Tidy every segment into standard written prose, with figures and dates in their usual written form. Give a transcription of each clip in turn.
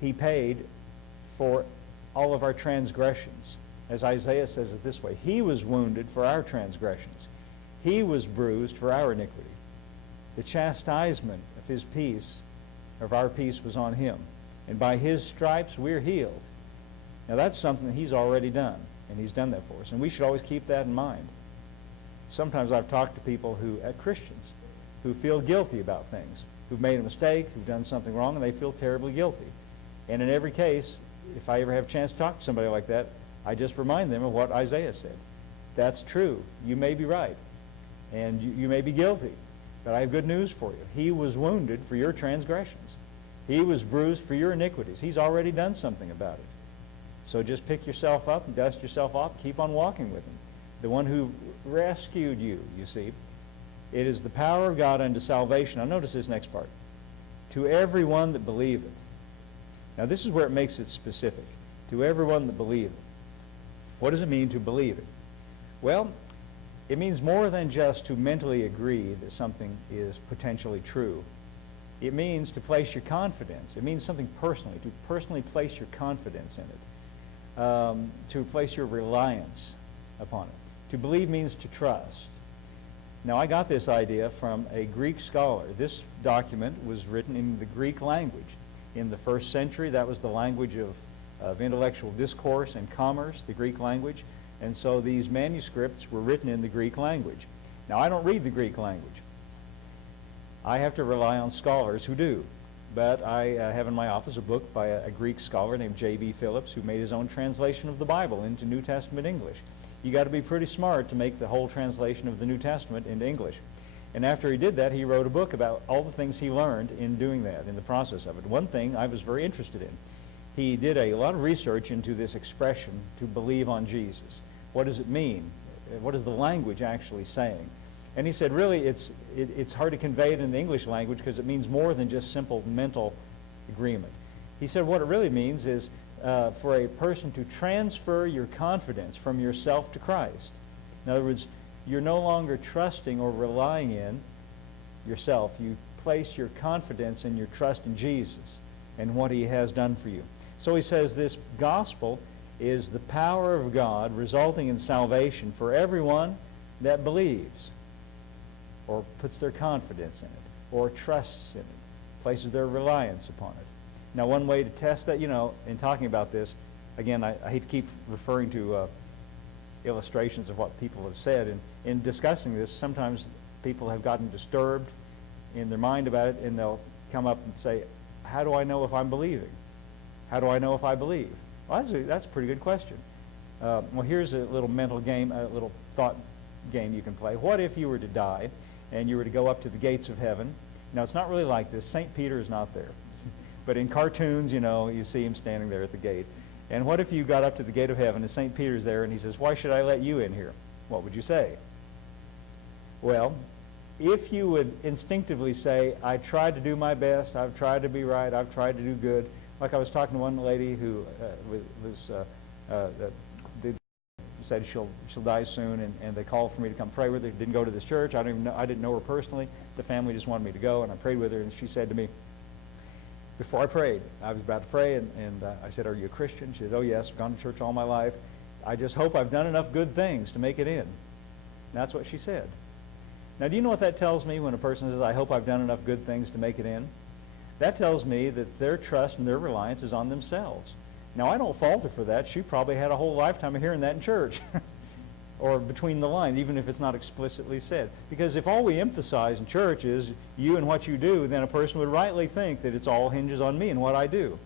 He paid for all of our transgressions. As Isaiah says it this way, He was wounded for our transgressions. He was bruised for our iniquity. The chastisement of His peace, of our peace, was on Him. And by His stripes we're healed. Now that's something that He's already done, and He's done that for us. And we should always keep that in mind. Sometimes I've talked to people Christians, who feel guilty about things, who've made a mistake, who've done something wrong, and they feel terribly guilty. And in every case, if I ever have a chance to talk to somebody like that, I just remind them of what Isaiah said. That's true. You may be right, and you may be guilty, but I have good news for you. He was wounded for your transgressions. He was bruised for your iniquities. He's already done something about it. So just pick yourself up and dust yourself off, keep on walking with Him. The one who rescued you, you see. It is the power of God unto salvation. Now notice this next part. To everyone that believeth. Now this is where it makes it specific. To everyone that believeth. What does it mean to believe it? Well, it means more than just to mentally agree that something is potentially true. It means to place your confidence. It means something personally, to personally place your confidence in it, to place your reliance upon it. To believe means to trust. Now, I got this idea from a Greek scholar. This document was written in the Greek language. In the first century, that was the language of intellectual discourse and commerce, the Greek language. And so these manuscripts were written in the Greek language. Now, I don't read the Greek language. I have to rely on scholars who do. But I have in my office a book by a Greek scholar named J.B. Phillips, who made his own translation of the Bible into New Testament English. You got to be pretty smart to make the whole translation of the New Testament into English. And after he did that, he wrote a book about all the things he learned in doing that, in the process of it. One thing I was very interested in. He did a lot of research into this expression, to believe on Jesus. What does it mean? What is the language actually saying? And he said, really, it's hard to convey it in the English language because it means more than just simple mental agreement. He said what it really means is for a person to transfer your confidence from yourself to Christ. In other words, you're no longer trusting or relying in yourself. You place your confidence and your trust in Jesus and what He has done for you. So he says this gospel is the power of God resulting in salvation for everyone that believes or puts their confidence in it or trusts in it, places their reliance upon it. Now, one way to test that, in talking about this, again, I hate to keep referring to illustrations of what people have said. And in discussing this, sometimes people have gotten disturbed in their mind about it, and they'll come up and say, how do I know if I'm believing? How do I know if I believe? Well, that's a pretty good question. Well, here's a little mental game, a little thought game you can play. What if you were to die and you were to go up to the gates of heaven? Now, it's not really like this. St. Peter is not there. But in cartoons, you see him standing there at the gate. And what if you got up to the gate of heaven and St. Peter's there and he says, why should I let you in here? What would you say? Well, if you would instinctively say, I tried to do my best, I've tried to be right, I've tried to do good. Like I was talking to one lady who said she'll die soon, and they called for me to come pray with her. Didn't go to this church. I didn't know her personally. The family just wanted me to go, and I prayed with her, and she said to me, before I prayed, I was about to pray, and I said, are you a Christian? She says, oh yes, I've gone to church all my life. I just hope I've done enough good things to make it in. And that's what she said. Now, do you know what that tells me when a person says, I hope I've done enough good things to make it in? That tells me that their trust and their reliance is on themselves. Now, I don't fault her for that. She probably had a whole lifetime of hearing that in church or between the lines, even if it's not explicitly said. Because if all we emphasize in church is you and what you do, then a person would rightly think that it's all hinges on me and what I do.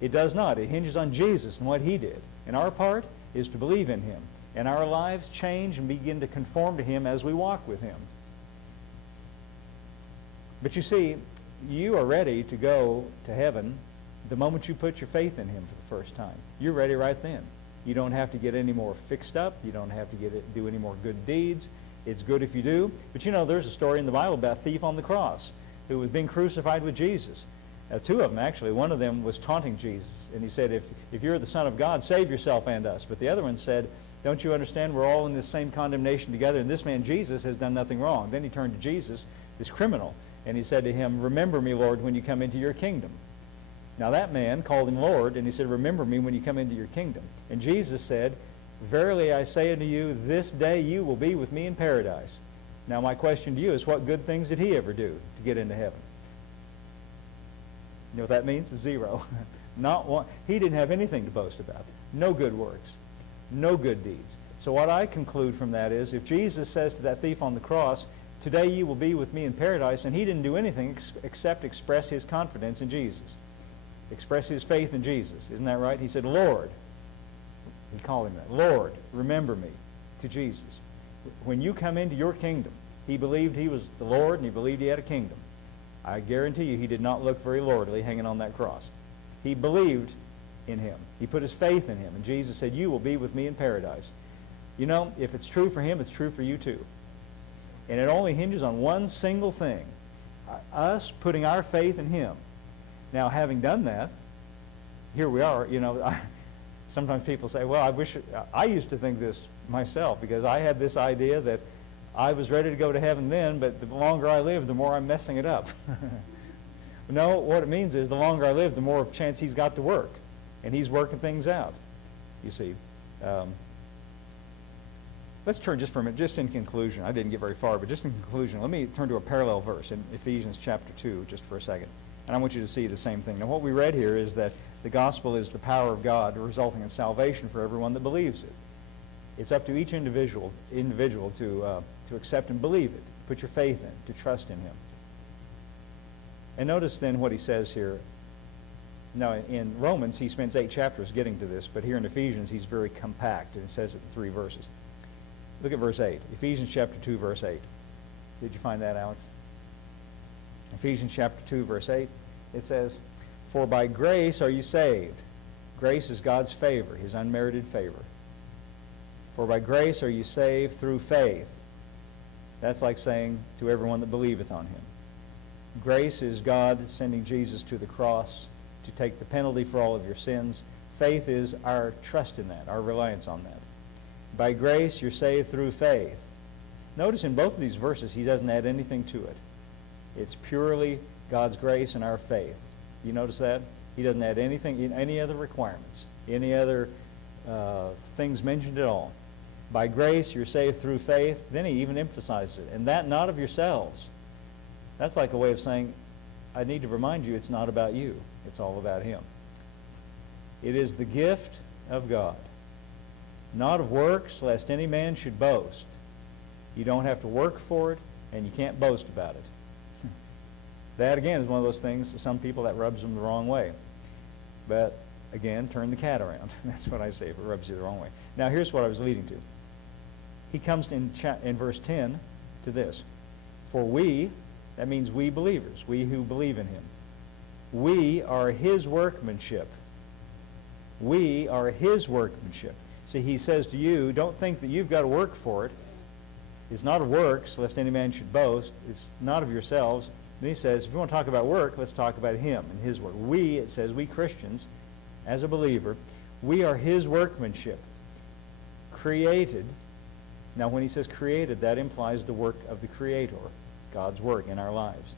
It does not. It hinges on Jesus and what He did. And our part is to believe in Him. And our lives change and begin to conform to Him as we walk with Him. But you see, you are ready to go to heaven the moment you put your faith in Him for the first time. You're ready right then. You don't have to get any more fixed up. You don't have to do any more good deeds. It's good if you do. But there's a story in the Bible about a thief on the cross who was being crucified with Jesus. Two of them, actually. One of them was taunting Jesus. And he said, if you're the Son of God, save yourself and us. But the other one said, don't you understand we're all in this same condemnation together, and this man Jesus has done nothing wrong. Then he turned to Jesus, this criminal, and he said to him, remember me, Lord, when you come into your kingdom. Now that man called him Lord, and he said, remember me when you come into your kingdom. And Jesus said, verily I say unto you, this day you will be with me in paradise. Now my question to you is, what good things did he ever do to get into heaven? You know what that means? Zero. Not one. He didn't have anything to boast about. No good works. No good deeds. So what I conclude from that is, if Jesus says to that thief on the cross, today you will be with me in paradise, and he didn't do anything except express his confidence in Jesus. Express his faith in Jesus. Isn't that right? He said, Lord. He called him that. Lord, remember me, to Jesus. When you come into your kingdom, he believed he was the Lord, and he believed he had a kingdom. I guarantee you he did not look very lordly hanging on that cross. He believed in him. He put his faith in him. And Jesus said, you will be with me in paradise. You know, if it's true for him, it's true for you too. And it only hinges on one single thing. Us putting our faith in him. Now, having done that, here we are. You know, sometimes people say, well, I used to think this myself, because I had this idea that I was ready to go to heaven then, but the longer I live, the more I'm messing it up. No, what it means is the longer I live, the more chance he's got to work. And he's working things out, you see. Let's turn just for a minute, just in conclusion. I didn't get very far, but just in conclusion, let me turn to a parallel verse in Ephesians chapter 2 just for a second. And I want you to see the same thing. Now, what we read here is that the gospel is the power of God resulting in salvation for everyone that believes it. It's up to each individual to accept and believe it, put your faith in, to trust in him. And notice then what he says here. Now, in Romans, he spends 8 chapters getting to this, but here in Ephesians, he's very compact, and it says it in 3 verses. Look at verse 8. Ephesians chapter 2, verse 8. Did you find that, Alex? Ephesians chapter 2, verse 8. It says, for by grace are you saved. Grace is God's favor, his unmerited favor. For by grace are you saved through faith. That's like saying to everyone that believeth on him. Grace is God sending Jesus to the cross to take the penalty for all of your sins. Faith is our trust in that, our reliance on that. By grace you're saved through faith. Notice in both of these verses he doesn't add anything to it. It's purely God's grace and our faith. You notice that? He doesn't add anything, any other requirements, any other things mentioned at all. By grace you're saved through faith. Then he even emphasizes it. And that not of yourselves. That's like a way of saying, I need to remind you it's not about you. It's all about him. It is the gift of God, not of works, lest any man should boast. You don't have to work for it, and you can't boast about it. That, again, is one of those things, to some people, that rubs them the wrong way. But, again, turn the cat around. That's what I say if it rubs you the wrong way. Now, here's what I was leading to. He comes in verse 10 to this. For we, that means we believers, we who believe in him, we are his workmanship. We are his workmanship. See, he says to you, don't think that you've got to work for it. It's not of works, lest any man should boast. It's not of yourselves. And he says, if you want to talk about work, let's talk about him and his work. We, it says, we Christians, as a believer, we are his workmanship, created. Now, when he says created, that implies the work of the Creator, God's work in our lives.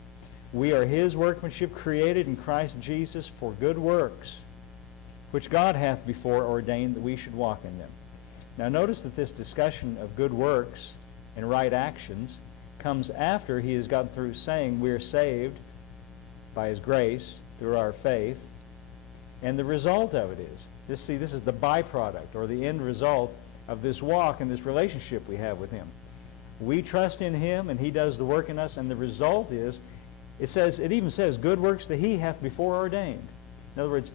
We are his workmanship, created in Christ Jesus for good works, which God hath before ordained that we should walk in them. Now, notice that this discussion of good works and right actions comes after he has gotten through saying we are saved by his grace through our faith. And the result of it is, this is the byproduct or the end result of this walk and this relationship we have with him. We trust in him and he does the work in us, and the result is, it even says, good works that he hath before ordained. In other words,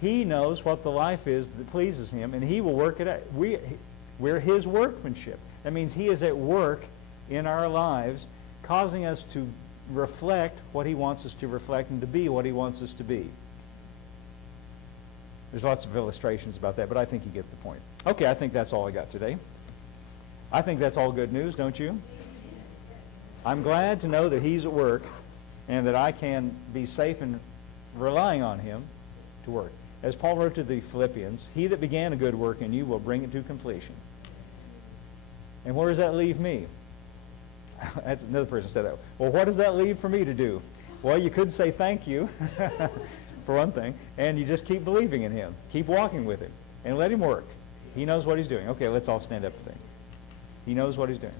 he knows what the life is that pleases him, and he will work it out. We're his workmanship. That means he is at work in our lives, causing us to reflect what he wants us to reflect and to be what he wants us to be. There's lots of illustrations about that, but I think you get the point. Okay, I think that's all I got today. I think that's all good news, don't you? I'm glad to know that he's at work and that I can be safe in relying on him to work. As Paul wrote to the Philippians, he that began a good work in you will bring it to completion. And where does that leave me? That's another person said that. Well, what does that leave for me to do? Well, you could say thank you for one thing, and you just keep believing in him. Keep walking with him, and let him work. He knows what he's doing. Okay, let's all stand up today. He knows what he's doing.